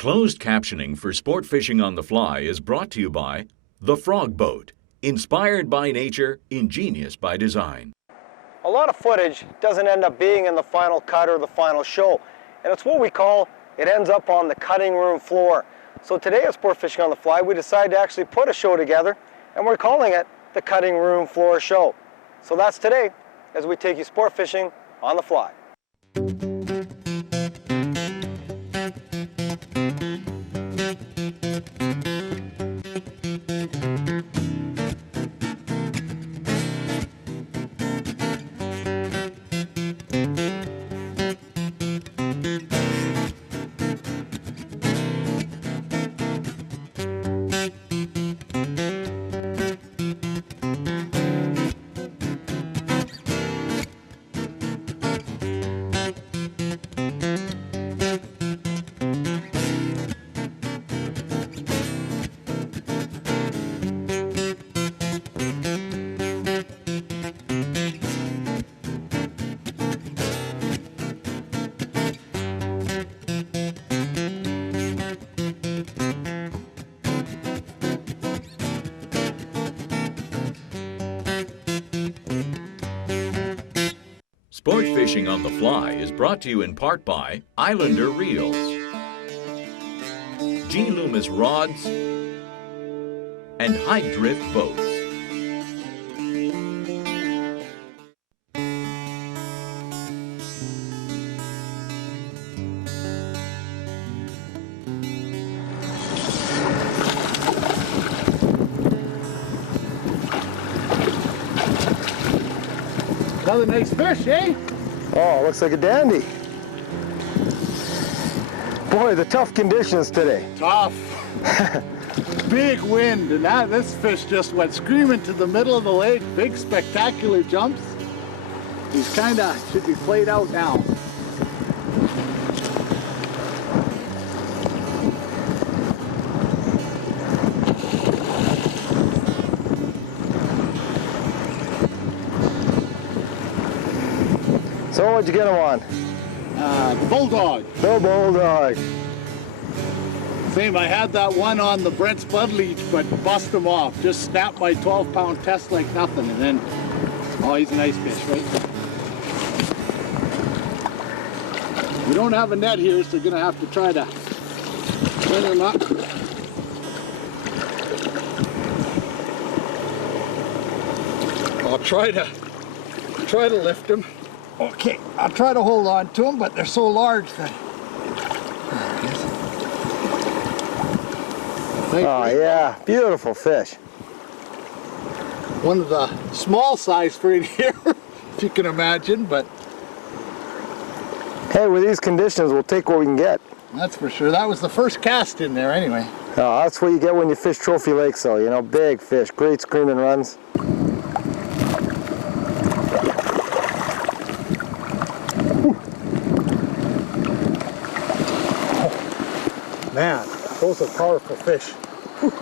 Closed captioning for sport fishing on the fly is brought to you by The Frog Boat. Inspired by nature, ingenious by design. A lot of footage doesn't end up being in the final cut or the final show. And it's what we call, it ends up on the cutting room floor. So today at Sport Fishing on the Fly, we decided to actually put a show together, and we're calling it the Cutting Room Floor Show. So that's today, as we take you sport fishing on the fly. Sport Fishing on the Fly is brought to you in part by Islander Reels, G. Loomis Rods, and High Drift Boats. Another nice fish, eh? Oh, looks like a dandy. Boy, the tough conditions today. Tough. Big wind, and this fish just went screaming to the middle of the lake. Big, spectacular jumps. He's should be played out now. So what'd you get him on? Bulldog. The bulldog. Same, I had that one on the Brent Spud leech, but bust him off. Just snapped my 12-pound test like nothing, and then, oh, he's a nice fish, right? We don't have a net here, so you're gonna have to try to clean him up. I'll try to lift him. Okay, I'll try to hold on to them, but they're so large that... Oh yeah, beautiful fish. One of the small size for in here, if you can imagine, but... Hey, with these conditions, we'll take what we can get. That's for sure. That was the first cast in there anyway. Oh, that's what you get when you fish trophy lakes though, you know, big fish, great screaming runs. Man, those are powerful fish. Whew.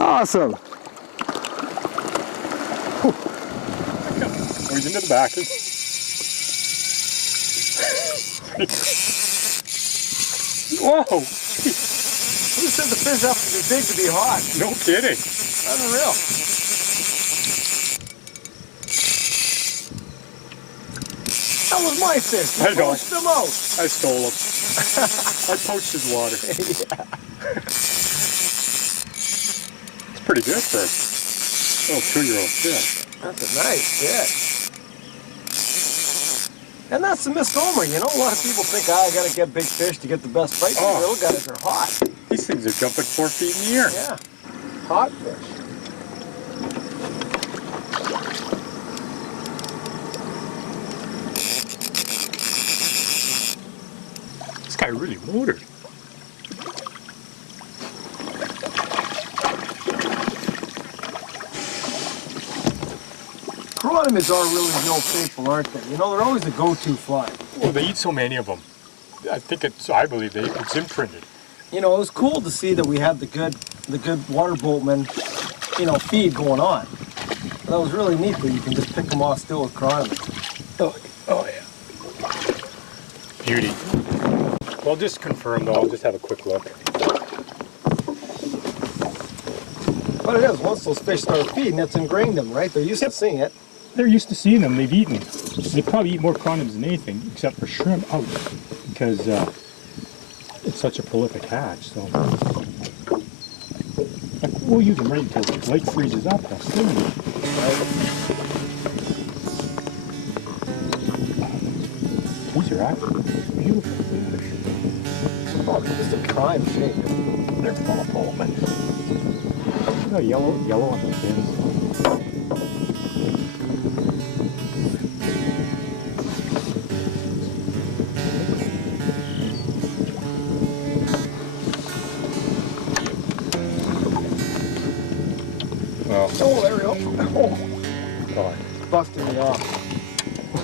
Awesome. He's into the back. Whoa! Who said the fish have to be big to be hot? No kidding. Unreal. That was my fish. I know. Poached them out. I stole him. I poached his water. Yeah. It's pretty good for a little 2-year-old fish. That's a nice fish. And that's the misnomer, you know? A lot of people think, I gotta get big fish to get the best bite. Oh. The little guys are hot. These things are jumping 4 feet in the air. Yeah. Hot fish. This guy really motored. Chironomids are really no faithful, aren't they? You know, they're always a go-to fly. Well, they eat so many of them. I believe it's imprinted. You know, it was cool to see that we had the good water boatman, you know, feed going on. That was really neat that you can just pick them off still with chironomids. Oh yeah. Beauty. Well, just confirm though. I'll just have a quick look. What it is, once those fish start feeding, it's ingrained them, right? They're used to seeing it. They're used to seeing them. They've eaten. They probably eat more condoms than anything, except for shrimp out, because it's such a prolific hatch. So we'll use them right until the lake freezes up. They'll still eat. These are actually beautiful fish. Oh, just a prime shape. They're full of Pullman. No, yellow on the fins. Oh, there we go. Oh, God. busting me off.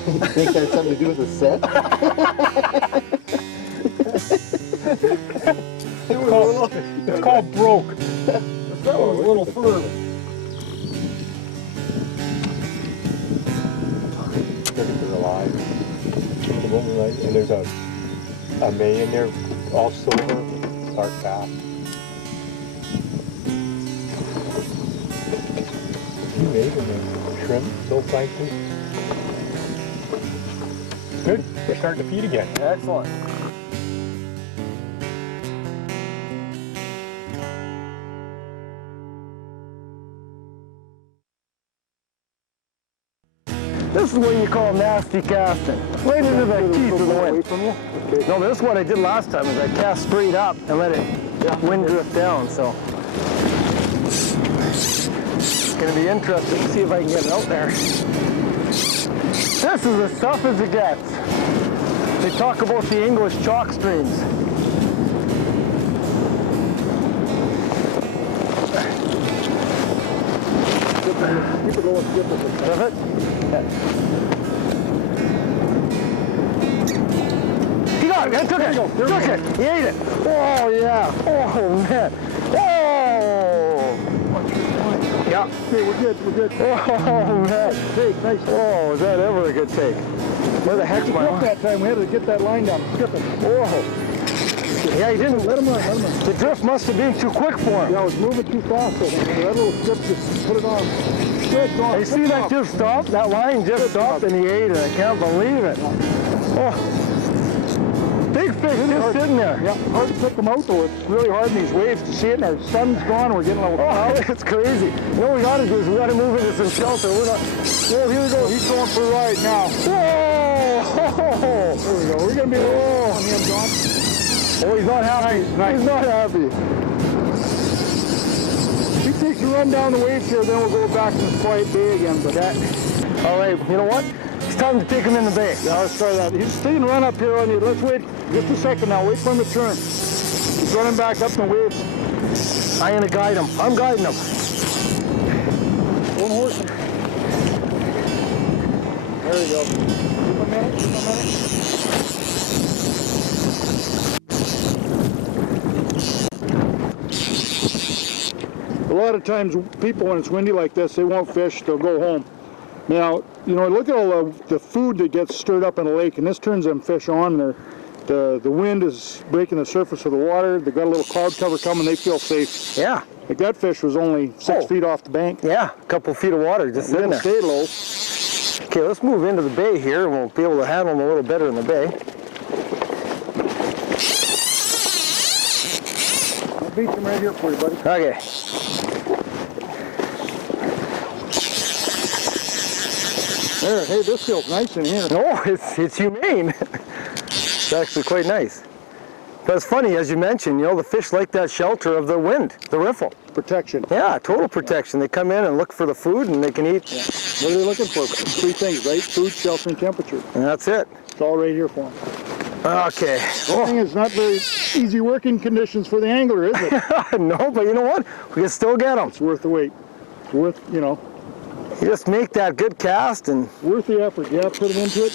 You think that had something to do with the set? It's called broke. That one was a little firm. Look at they're alive. And there's a May in there, all silver, dark back. You made them shrimp so flaky. Good. They're starting to feed again. Excellent. This is what you call nasty casting. Right into the teeth of the wind. No, this is what I did last time, is I cast straight up and let it wind drift down, so. It's gonna be interesting to see if I can get it out there. This is as tough as it gets. They talk about the English chalk streams. Keep it low and skip it. Is it? He got it, I took it, took it, he ate it. Oh yeah, oh man, oh! Yeah. Okay, we're good, we're good. Oh man, Take, nice. oh, is that ever a good take? Where the heck's my line? That time we had to get that line down, skip it. Oh. Yeah, he didn't. Let him run, let him run. The drift must have been too quick for him. Yeah, I was moving too fast. That little skip just put it on. Good, go on. You see that just stopped? That line just stopped and he ate it. I can't believe it. Oh. Big fish just sitting there. Yeah, hard to pick them out though. It's really hard in these waves to see it, and our sun's gone. We're getting a little Oh, it's crazy. You know what we got to do is we got to move into some shelter. We're not. Oh, here we go. He's going for a ride now. Whoa! There we go. We're going to be on him, John. Oh, he's not happy. Nice. He's not happy. He takes a run down the waves here, then we'll go back to the quiet bay again. But that. All right, you know what? It's time to take him in the bay. Yeah, let's try that. He's taking a run up here on you. Let's wait just a second now. Wait for him to turn. He's running back up the waves. I'm going to guide him. I'm guiding him. One horse. There we go. Give him a minute, give him a minute. A lot of times people, when it's windy like this, they won't fish, they'll go home. Now, you know, look at all the food that gets stirred up in a lake, and this turns them fish on. The wind is breaking the surface of the water. They've got a little cloud cover coming, they feel safe. Yeah. Like that fish was only 6 feet off the bank. Yeah, a couple feet of water just sitting there. Stay low. Okay, let's move into the bay here, and we'll be able to handle them a little better in the bay. I'll beat them right here for you, buddy. Okay. There, hey, this feels nice in here. No, it's humane. It's actually quite nice. But it's funny, as you mentioned, you know, the fish like that shelter of the wind, the riffle. Protection. Yeah, total protection. They come in and look for the food, and they can eat. Yeah. What are they looking for? 3 things, right? Food, shelter, and temperature. And that's it. It's all right here for them. Okay. The thing is, not very easy working conditions for the angler, is it? No, but you know what? We can still get them. It's worth the wait. It's worth, you know. You just make that good cast and... Worth the effort. Yeah, put it into it.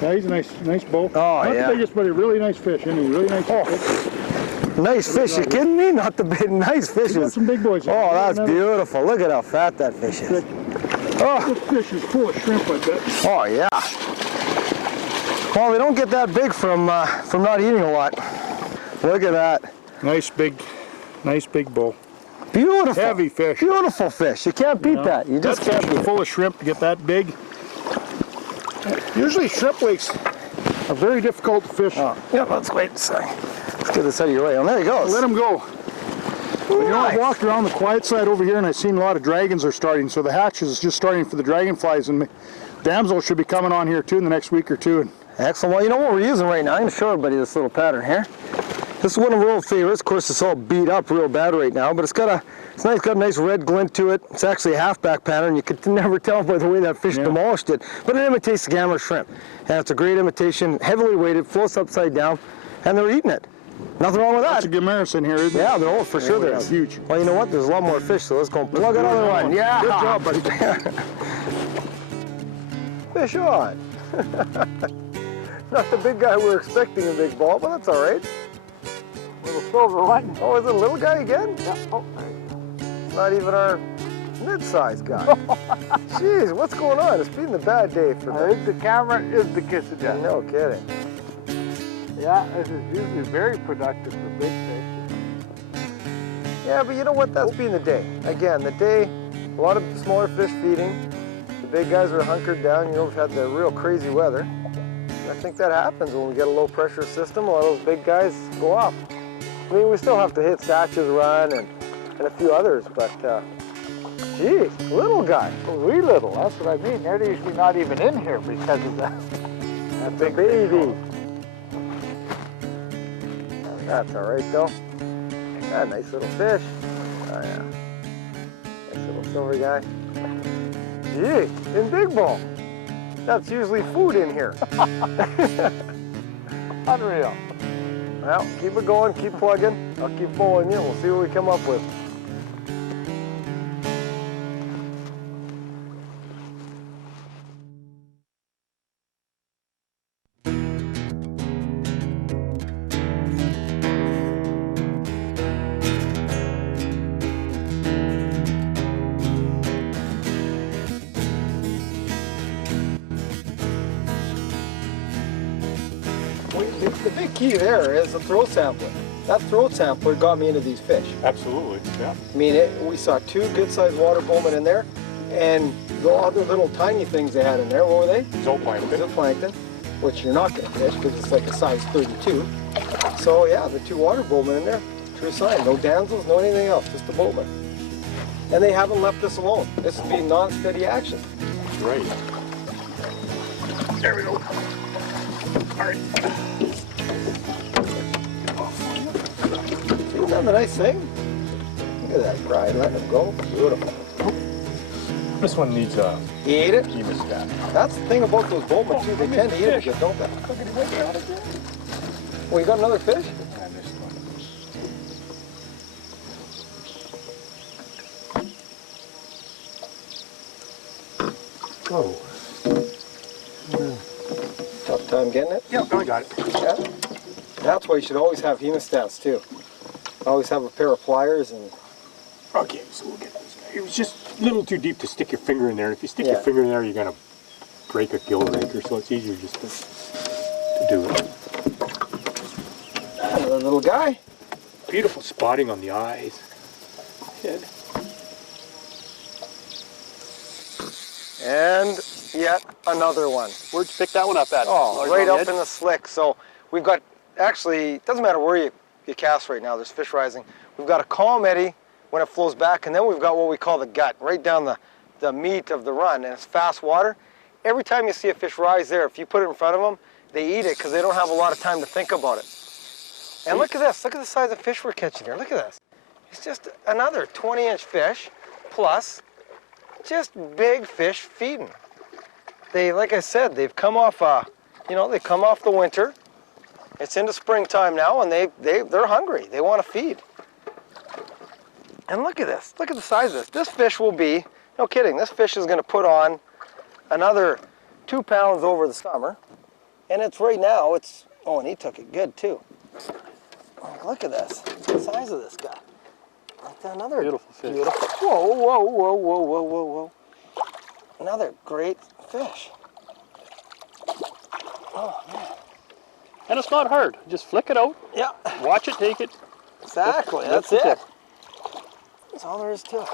Yeah, he's a nice bow. Oh, not yeah. the biggest, but a really nice fish, isn't he? Really nice fish. Nice fish. You kidding me? Not the big, nice We got fishes. some big boys. Oh, that's beautiful. Look at how fat that fish is. This fish is full of shrimp like that. Oh, yeah. Well, they don't get that big from not eating a lot. Look at that. Nice big bull. Beautiful. Heavy fish. Beautiful fish. You can't beat that. You just can't beat it. Full of shrimp to get that big. Usually shrimp lakes are very difficult to fish. Oh, yeah, let's wait a second. Let's get this out of your way. Oh, there he goes. Let him go. But, you know, I walked around the quiet side over here and I've seen a lot of dragons are starting. So the hatch is just starting for the dragonflies, and damsel should be coming on here too in the next week or two. Excellent. Well, you know what we're using right now? I'm going to show everybody this little pattern here. This is one of our old favorites. Of course, it's all beat up real bad right now, but it's nice, got a nice red glint to it. It's actually a halfback pattern. You could never tell by the way that fish demolished it, but it imitates the Gamma shrimp. And it's a great imitation, heavily weighted, floats upside down, and they're eating it. Nothing wrong with that. That's a Gamarison here, isn't it? Yeah, they're old for sure. There is. Huge. Well, you know what? There's a lot more fish, so let's go plug another one. Yeah. Good job, buddy. Fish on. Not the big guy we're expecting, a big ball, but that's all right. Little silver one. Oh, is it a little guy again? Yeah. Oh, not even our mid-sized guy. Jeez, what's going on? It's been the bad day for I think the camera is the kiss of death. No kidding. Yeah, this is usually very productive for big fish. Yeah, but you know what? That's been the day. Again, the day, a lot of smaller fish feeding. The big guys are hunkered down. You know, we've had the real crazy weather. I think that happens when we get a low pressure system. A lot of those big guys go off. I mean, we still have to hit Satch's run and a few others, but geez, little guy. Wee little, that's what I mean. They're usually not even in here because of that. That's big baby. That's all right though. Ah, nice little fish. Oh yeah. Nice little silver guy. Gee, in big ball. That's usually food in here. Unreal. Well, keep it going, keep plugging. I'll keep bowling you. We'll see what we come up with. The big key there is the throat sampler. That throat sampler got me into these fish. Absolutely, yeah. I mean, we saw two good-sized water bowmen in there, and the other little tiny things they had in there, what were they? Zooplankton. Zooplankton, which you're not going to fish because it's like a size 32. So yeah, the two water bowmen in there, true sign. No damsels, no anything else, just the bowmen. And they haven't left us alone. This has been non-steady action. Right. There we go. All right. Isn't that the nice thing? Look at that bride, let him go. Beautiful. This one needs a He ate it? hemostat. That's the thing about those bowmen too, they tend to eat it good, don't they? Well, you got another fish? I missed one. Oh. Tough time getting it? Yeah, I got it. Yeah. That's why you should always have hemostats too. Always have a pair of pliers and... Okay, so we'll get this guy. It was just a little too deep to stick your finger in there. If you stick your finger in there, you're going to break a gill raker, so it's easier just to do it. Another little guy. Beautiful spotting on the eyes. Head. And yet another one. Where'd you pick that one up at? Oh, right up in the slick. So we've got, actually, it doesn't matter where you cast right now, there's fish rising. We've got a calm eddy when it flows back, and then we've got what we call the gut, right down the meat of the run, and it's fast water. Every time you see a fish rise there, if you put it in front of them, they eat it because they don't have a lot of time to think about it. And look at this, look at the size of fish we're catching here, look at this. It's just another 20-inch fish, plus just big fish feeding. They, like I said, they've come off, they come off the winter. It's into springtime now, and they're hungry. They want to feed. And look at this. Look at the size of this. This fish will be, no kidding, this fish is going to put on another 2 pounds over the summer. And it's right now, oh, and he took it good too. Oh, look at this. The size of this guy. Another beautiful fish. Beautiful. Whoa, whoa, whoa, whoa, whoa, whoa, whoa. Another great fish. Oh, man. And it's not hard. Just flick it out. Yeah. Watch it, take it. Exactly. That's That's the it. tip. That's all there is to it.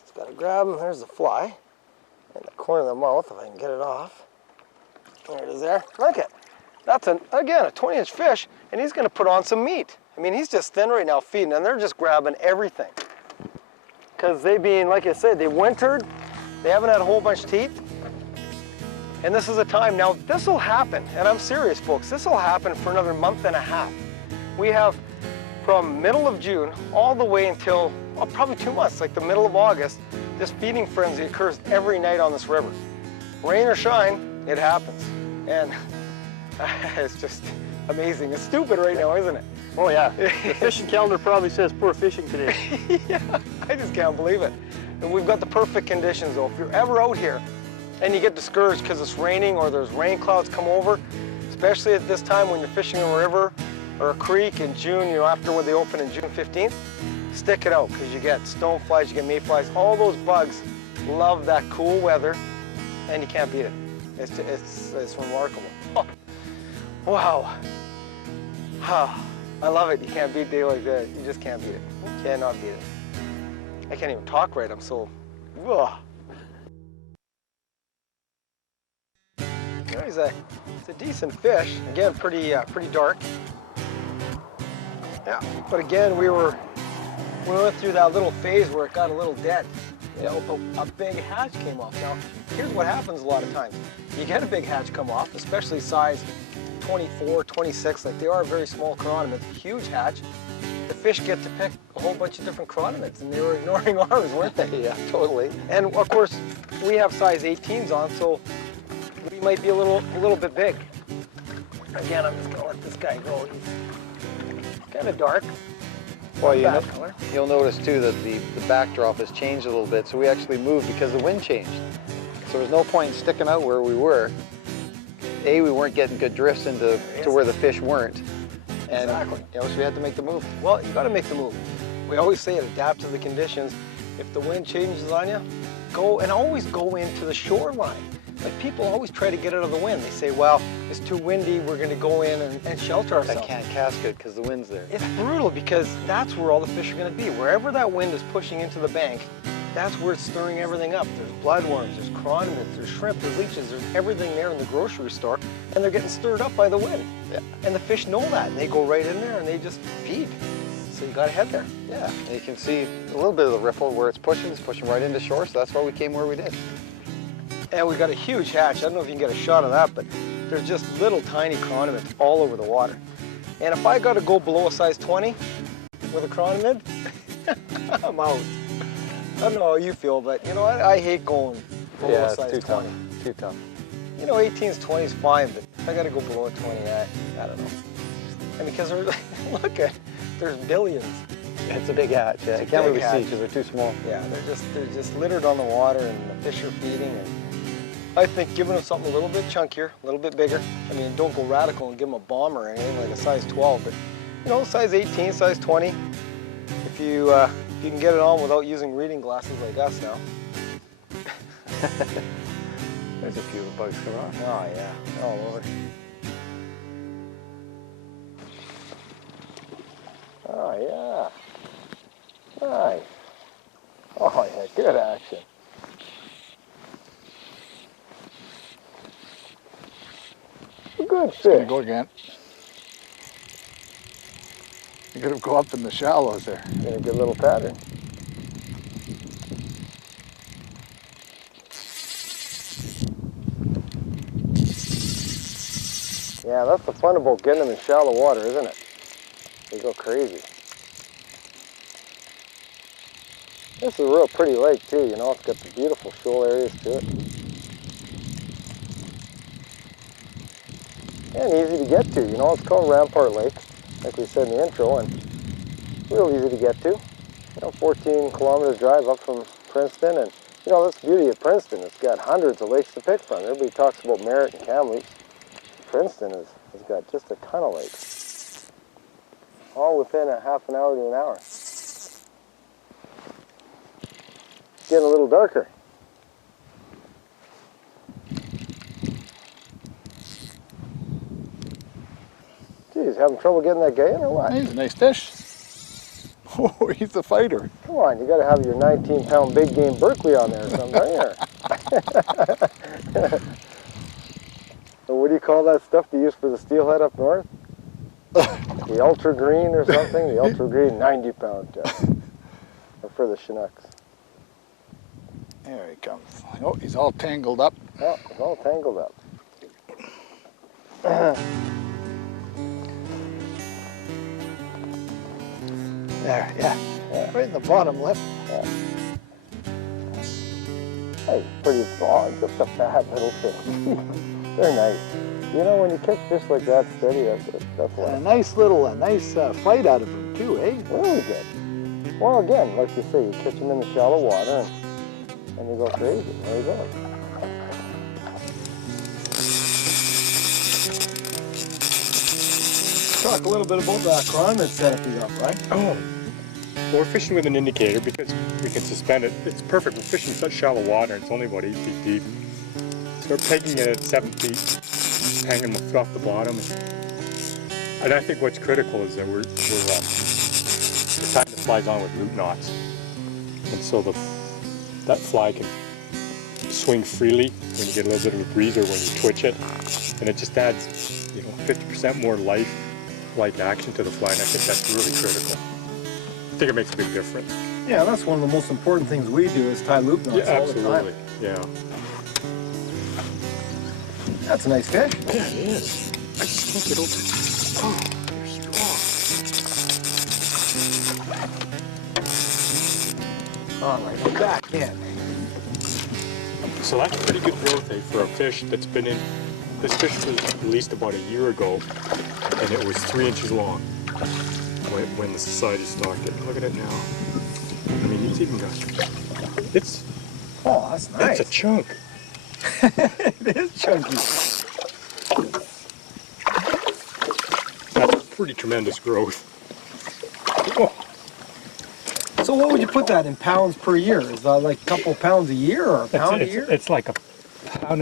Just got to grab him. There's the fly. In the corner of the mouth, if I can get it off. There it is there. Look it. That's, again, a 20-inch fish, and he's going to put on some meat. I mean, he's just thin right now feeding, and they're just grabbing everything. Because they being, like I said, they wintered. They haven't had a whole bunch of teeth. And this is a time, now this will happen, and I'm serious folks, this will happen for another month and a half. We have from middle of June all the way until, well, probably 2 months, like the middle of August, this feeding frenzy occurs every night on this river. Rain or shine, it happens. And it's just amazing. It's stupid right now, isn't it? Oh yeah, the fishing calendar probably says poor fishing today. Yeah, I just can't believe it. And we've got the perfect conditions though. If you're ever out here and you get discouraged because it's raining or there's rain clouds come over, especially at this time when you're fishing a river or a creek in June, you know, after when they open in June 15th, stick it out because you get stoneflies, you get mayflies, all those bugs love that cool weather and you can't beat it. It's remarkable. Oh, wow. I love it. You can't beat a day like that. You just can't beat it. You cannot beat it. I can't even talk right. I'm so, ugh. You know, it's a decent fish. Again, pretty dark. Yeah, but again, we went through that little phase where it got a little dead. You know, a big hatch came off. Now, here's what happens a lot of times. You get a big hatch come off, especially size 24, 26, like they are very small chironomids, huge hatch. The fish get to pick a whole bunch of different chironomids, and they were ignoring ours, weren't they? Yeah, totally. And of course, we have size 18s on, so we might be a little bit big. Again, I'm just gonna let this guy go. He's kind of dark. Well, you'll notice too that the backdrop has changed a little bit, so we actually moved because the wind changed. So there's no point in sticking out where we were. A, we weren't getting good drifts into where the fish weren't. And, exactly. You know, so we had to make the move. Well, you got to make the move. We always say it, adapt to the conditions. If the wind changes on you, go and always go into the shoreline. Like people always try to get out of the wind. They say, well, it's too windy, we're going to go in and shelter ourselves. I can't cast good because the wind's there. It's brutal because that's where all the fish are going to be. Wherever that wind is pushing into the bank, that's where it's stirring everything up. There's bloodworms, there's chironomids, there's shrimp, there's leeches, there's everything there in the grocery store, and they're getting stirred up by the wind. Yeah. And the fish know that, and they go right in there and they just feed. So you got to head there. Yeah, and you can see a little bit of the riffle where it's pushing right into shore, so that's why we came where we did. And we got a huge hatch. I don't know if you can get a shot of that, but there's just little tiny chironomids all over the water. And if I got to go below a size 20 with a chironomid, I'm out. I don't know how you feel, but you know, I hate going below a size 20. Tough. Too tough. You know, 18s, 20s fine, but I got to go below a 20. I don't know. And because look at, there's billions. It's a big hatch. Yeah, you can't really see because they're too small. Yeah, they're just littered on the water, and the fish are feeding. And I think giving them something a little bit chunkier, a little bit bigger. I mean, don't go radical and give them a bomber or anything like a size 12, but you know, size 18, size 20. If you can get it on without using reading glasses like us now. There's a few of the bugs come off. Oh yeah, all over. Oh yeah, nice. Oh yeah, good action. Good fish. Gonna go again. You're gonna go up in the shallows there. Got a good little pattern. Yeah, that's the fun about getting them in shallow water, isn't it? They go crazy. This is a real pretty lake too, you know, it's got the beautiful shoal areas to it. And easy to get to, you know, it's called Rampart Lake, like we said in the intro, and real easy to get to. You know, 14-kilometer drive up from Princeton, and you know, that's the beauty of Princeton. It's got hundreds of lakes to pick from. Everybody talks about Merritt and Kamloops. Princeton has got just a ton of lakes, all within a half an hour to an hour. It's getting a little darker. Geez, having trouble getting that guy in or what? He's a nice fish. Oh, he's a fighter. Come on, you got to have your 19-pound big game Berkeley on there or something, don't you? So what do you call that stuff they use for the steelhead up north? The ultra green or something? The ultra green 90-pound or for the Chinooks. There he comes. Oh, he's all tangled up. Oh, it's all tangled up. There, yeah. Right in the bottom lip. Hey, pretty broad, just a fat little fish. They're nice. You know, when you catch fish like that steady, that's And what. a nice fight out of him too, eh? Really good. Well, again, like you say, you catch them in the shallow water and you go crazy. There you go. Talk a little bit about that climate setup you got, right? Oh, well, we're fishing with an indicator because we can suspend it. It's perfect. We're fishing such shallow water. It's only about 8 feet deep. So we're pegging it at 7 feet, hanging the foot off the bottom. And I think what's critical is that we're tying the flies on with loop knots. And so that fly can swing freely when you get a little bit of a breeze or when you twitch it. And it just adds, 50% more life-like action to the fly, and I think that's really critical. I think it makes a big difference. Yeah, that's one of the most important things we do is tie loop knots all the time. Absolutely. Yeah. That's a nice fish. Yeah, it is. I just can't get over it. Oh, they're strong. All right, I'm back in. So that's pretty good growth, for a fish that's been in. This fish was released about a year ago, and it was 3 inches long when the society stocked it. Look at it now. I mean, it's even got. Oh, that's nice. It's a chunk. It is chunky. That's pretty tremendous growth. Oh. So what would you put that in pounds per year? Is that like a couple pounds a year or a pound a year? It's like 1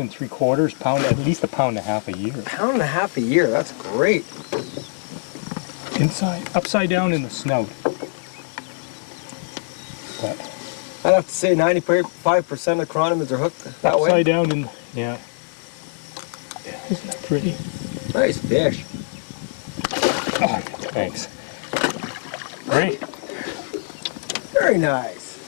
3/4 pound, at least 1.5 pounds a year. 1.5 pounds a year, that's great. Upside down in the snout. But I'd have to say 95% of chironomids are hooked that way. upside down in, yeah. Isn't that pretty? Nice fish. Oh, thanks. Great. Very nice.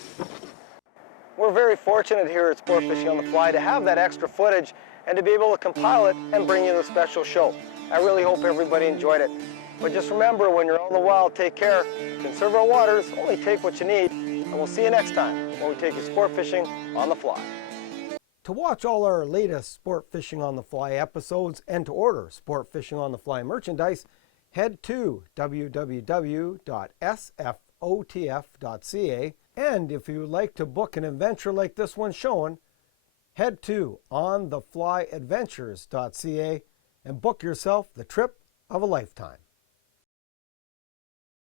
We're very fortunate here at Sport Fishing on the Fly to have that extra footage and to be able to compile it and bring you the special show. I really hope everybody enjoyed it. But just remember, when you're on the wild, take care, conserve our waters, only take what you need, and we'll see you next time when we take you sport fishing on the fly. To watch all our latest Sport Fishing on the Fly episodes and to order Sport Fishing on the Fly merchandise, head to www.sfotf.ca. And if you would like to book an adventure like this one showing, head to ontheflyadventures.ca and book yourself the trip of a lifetime.